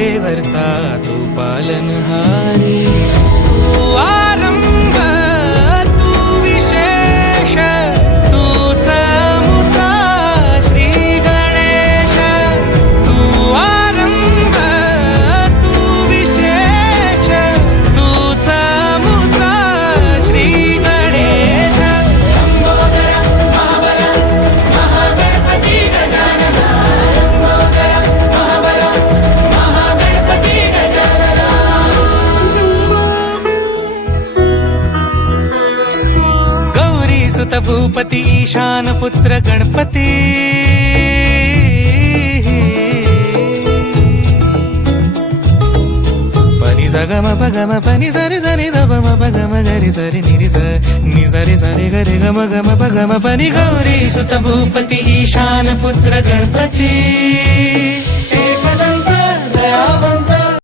वाटेवरचा तू पालनहारी, तू आरंभ तू विशेष, तूच मुचा श्री गणेश, तू आरंभ तू विशेष, तूच मुचा श्री गणेश. लंबोदर महाबल महागणपती गजानन, लंबोदर महाबल महागणपती गजानन. गौरी सुत भूपती ईशान पुत्र गणपती, पनी सगम पगम पनी सरि सरि ध म पगम गरि सरि निरि स नि सरि सरि गरि गम गम पगम पनी. गौरी सुत भूपती ईशान पुत्र गणपती, एकदम